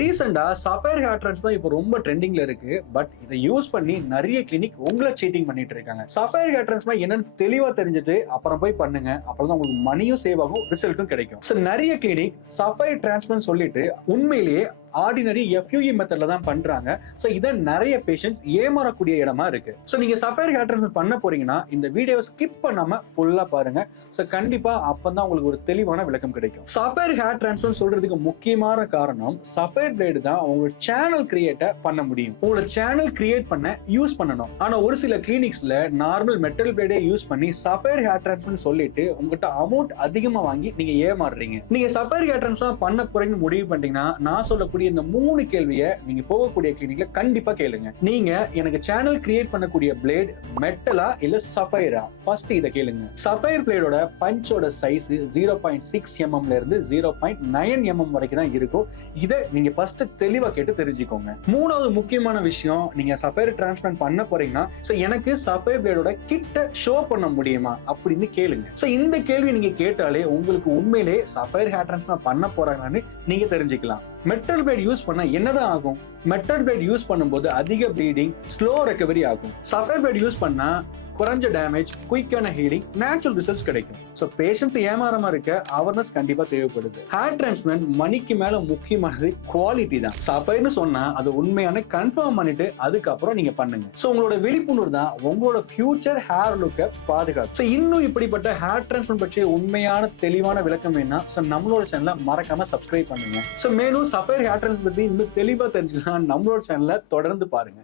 ரீசெண்டாக sapphire hair transplant இப்போ ரொம்ப ட்ரெண்டிங்ல இருக்கு. பட் இதை யூஸ் பண்ணி நிறைய கிளினிக் உங்களை சீட்டிங் பண்ணிட்டு இருக்காங்க. சஃபயர் ஹேர் டிரான்ஸ்பிளான் என்னன்னு தெளிவா தெரிஞ்சுட்டு அப்புறம் போய் பண்ணுங்க. அப்புறம் தான் உங்களுக்கு மணியும் சேவ் ஆகும் ரிசல்ட்டும் கிடைக்கும். ஸோ நிறைய கிளினிக் சஃபயர் டிரான்ஸ்பிளான் சொல்லிட்டு உண்மையிலேயே ஆர்டினரி எஃப்யூஇ மெத்தட்ல தான் பண்றாங்க. ஸோ இதை நிறைய பேஷண்ட்ஸ் ஏமாறக்கூடிய இடமா இருக்கு. ஸோ நீங்க சஃபயர் ஹேர் டிரான்ஸ்பிளான் பண்ண போறீங்கன்னா இந்த வீடியோவை ஸ்கிப் பண்ணாம ஃபுல்லா பாருங்க. ஸோ கண்டிப்பா அப்பதான் உங்களுக்கு ஒரு தெளிவான விளக்கம் கிடைக்கும். சஃபேர் ஹேர் டிரான்ஸ்பிளான் சொல்றதுக்கு முக்கியமான காரணம் சஃபேர் பிளேடு தான் உங்க சேனல் கிரியேட்ட பண்ண முடியும். உங்களோட சேனல் கிரியேட் பண்ண யூஸ் பண்ணணும். ஆனா ஒரு சில கிளினிக்ஸ்ல நார்மல் மெட்டல் பிளேடே யூஸ் பண்ணி சஃபேர் ஹேர் டிரான்ஸ்பிளான் சொல்லிட்டு உங்ககிட்ட அமௌண்ட் அதிகமா வாங்கி நீங்க ஏமாறுறீங்க. நீங்க சஃபயர் ஹேர் டிரான்ஸ்பிளான் பண்ண போறீங்கன்னு முடிவு பண்ணிட்டீங்கன்னா நான் சொல்லக்கூடிய இந்த மூணு கேள்வியை நீங்க போகக்கூடிய கிளினிக்ல கண்டிப்பா கேளுங்க. நீங்க எனக்கு சேனல் கிரியேட் பண்ணக்கூடிய பிளேட் மெட்டலா இல்ல சஃபைரா ஃபர்ஸ்ட் இதை கேளுங்க. சஃபைர் பிளேடோட பஞ்சோட சைஸ் ஜீரோ பாயிண்ட் சிக்ஸ் எம்எம்ல இருந்து ஜீரோ பாயிண்ட் நைன் எம்எம் வரைக்கும் தான் இருக்கும். இதை நீங்க ஃபர்ஸ்ட் தெளிவா கேட்டு தெரிஞ்சுக்கோங்க. மூணாவது முக்கியமான விஷயம் நீங்க சஃபைர் டிரான்ஸ்பிளான்ட் பண்ண போறீங்கன்னா சோ எனக்கு சஃபைர் பிளேடோட கிட்ட ஷோ பண்ண முடியுமா? அப்படின்னு கேளுங்க. சோ இந்த கேள்வி நீங்க கேட்டாலே உங்களுக்கு உண்மையிலே சஃபைர் ஹேர் டிரான்ஸ்பிளான்ட் பண்ண போறாங்கன்னு நீங்க தெரிஞ்சுக்கலாம். மெட்டல் பிளேட் யூஸ் பண்ணா என்னதான் ஆகும்? மெட்டல் பிளேட் யூஸ் பண்ணும்போது அதிக ப்ளீடிங் ஸ்லோ ரெக்கவரி ஆகும். சஃபர் பிளேட் யூஸ் பண்ணா குறைஞ்ச டேமேஜ் குயிக்கான ஹீலிங் நேச்சுரல் ரிசல்ட்ஸ் கிடைக்கும். ஸோ பேஷன்ஸ் ஏமாறாம இருக்க அவேர்னஸ் கண்டிப்பா தேவைப்படுது. ஹேர் டிரான்ஸ்பிளான்ட் மணிக்கு மேல முக்கியமானது குவாலிட்டி தான். சஃபைன்னு சொன்னா அது உண்மையான கன்ஃபார்ம் பண்ணிட்டு அதுக்கப்புறம் நீங்க பண்ணுங்க. ஸோ உங்களோட விழிப்புணர்வு தான் உங்களோட ஃபியூச்சர் ஹேர் லுக்கை பாதுகாக்கும். ஸோ இன்னும் இப்படிப்பட்ட ஹேர் டிரான்ஸ்பிளான்ட் பற்றிய உண்மையான தெளிவான விளக்கம் என்ன ஸோ நம்மளோட சேனலை மறக்காம சப்ஸ்கிரைப் பண்ணுங்க. ஸோ மேலும் சஃபைர் ஹேர் டிரான்ஸ்பிளான்ட் பத்தி இன்னும் தெளிவா தெரிஞ்சுக்கலாம் நம்மளோட சேனலை தொடர்ந்து பாருங்க.